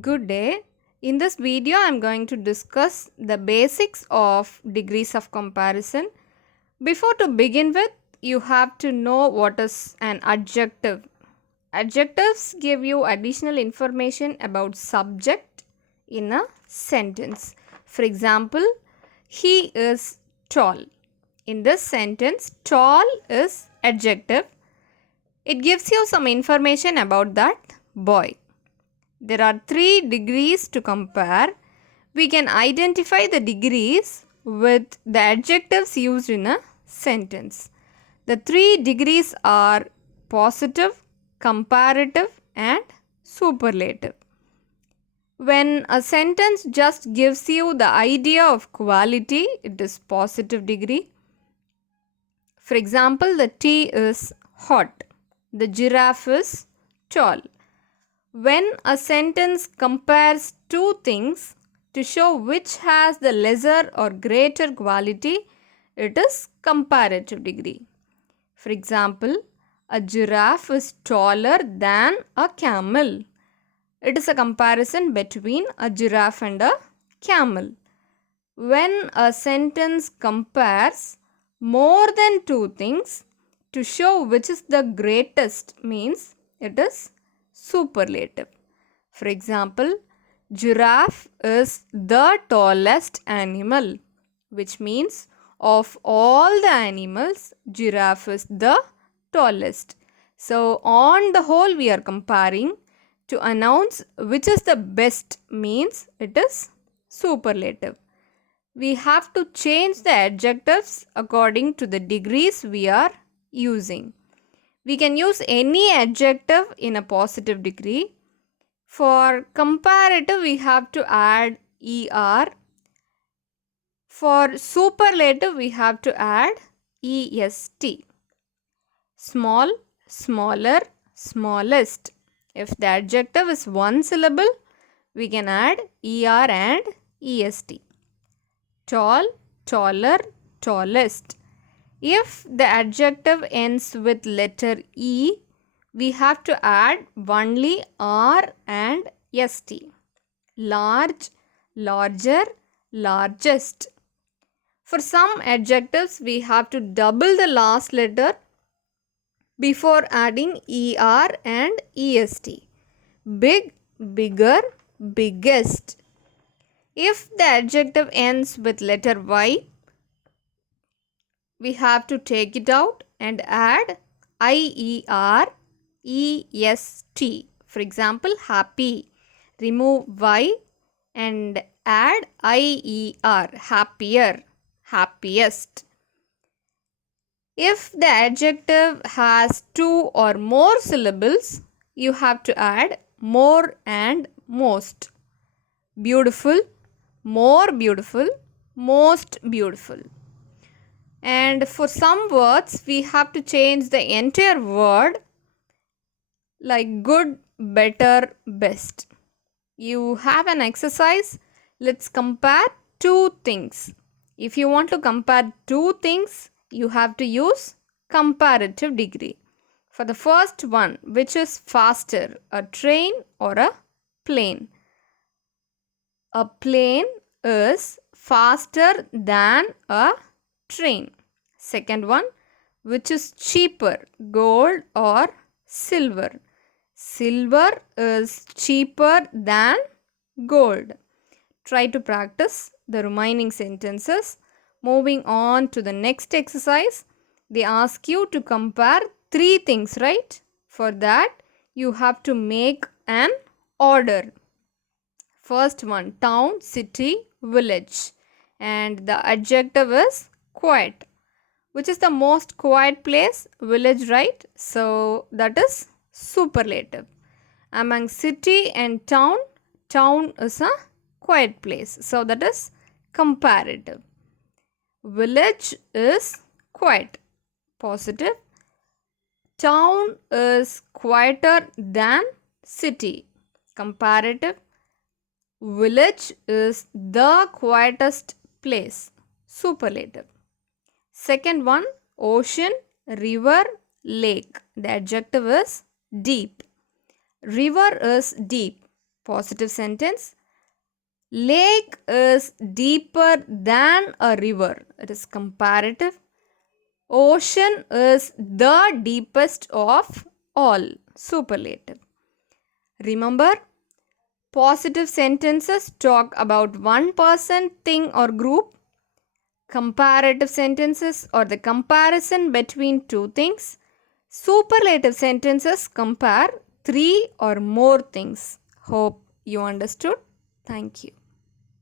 Good day. In this video, I am going to discuss the basics of degrees of comparison. Before to begin with, you have to know what is an adjective. Adjectives give you additional information about subject in a sentence. For example, he is tall. In this sentence, tall is adjective. It gives you some information about that boy. There are 3 degrees to compare. We can identify the degrees with the adjectives used in a sentence. The 3 degrees are positive, comparative, and superlative. When a sentence just gives you the idea of quality, it is positive degree. For example, the tea is hot. The giraffe is tall. When a sentence compares two things to show which has the lesser or greater quality, it is comparative degree. For example, a giraffe is taller than a camel. It is a comparison between a giraffe and a camel. When a sentence compares more than two things to show which is the greatest means it is superlative. For example, giraffe is the tallest animal, which means of all the animals, giraffe is the tallest. So, on the whole, we are comparing to announce which is the best means it is superlative. We have to change the adjectives according to the degrees we are using. We can use any adjective in a positive degree. For comparative, we have to add er. For superlative, we have to add est. Small, smaller, smallest. If the adjective is one syllable, we can add er and est. Tall, taller, tallest. If the adjective ends with letter E, we have to add only R and ST. Large, larger, largest. For some adjectives, we have to double the last letter before adding ER and EST. Big, bigger, biggest. If the adjective ends with letter Y, we have to take it out and add IER, EST. For example, happy. Remove Y and add IER, happier, happiest. If the adjective has 2 or more syllables, you have to add more and most. Beautiful, more beautiful, most beautiful. And for some words, we have to change the entire word like good, better, best. You have an exercise. Let's compare two things. If you want to compare two things, you have to use comparative degree. For the first one, which is faster, a train or a plane? A plane is faster than a train. Second one, which is cheaper, gold or silver? Silver is cheaper than gold. Try to practice the remaining sentences. Moving on to the next exercise, they ask you to compare 3 things, right? For that, you have to make an order. First one, town, city, village. And the adjective is quiet. Which is the most quiet place? Village, right? So that is superlative. Among city and town, town is a quiet place. So that is comparative. Village is quiet, positive. Town is quieter than city, comparative. Village is the quietest place, superlative. Second one, ocean, river, lake. The adjective is deep. River is deep. Positive sentence. Lake is deeper than a river. It is comparative. Ocean is the deepest of all. Superlative. Remember, positive sentences talk about one person, thing, or group. Comparative sentences or the comparison between two things. Superlative sentences compare three or more things. Hope you understood. Thank you.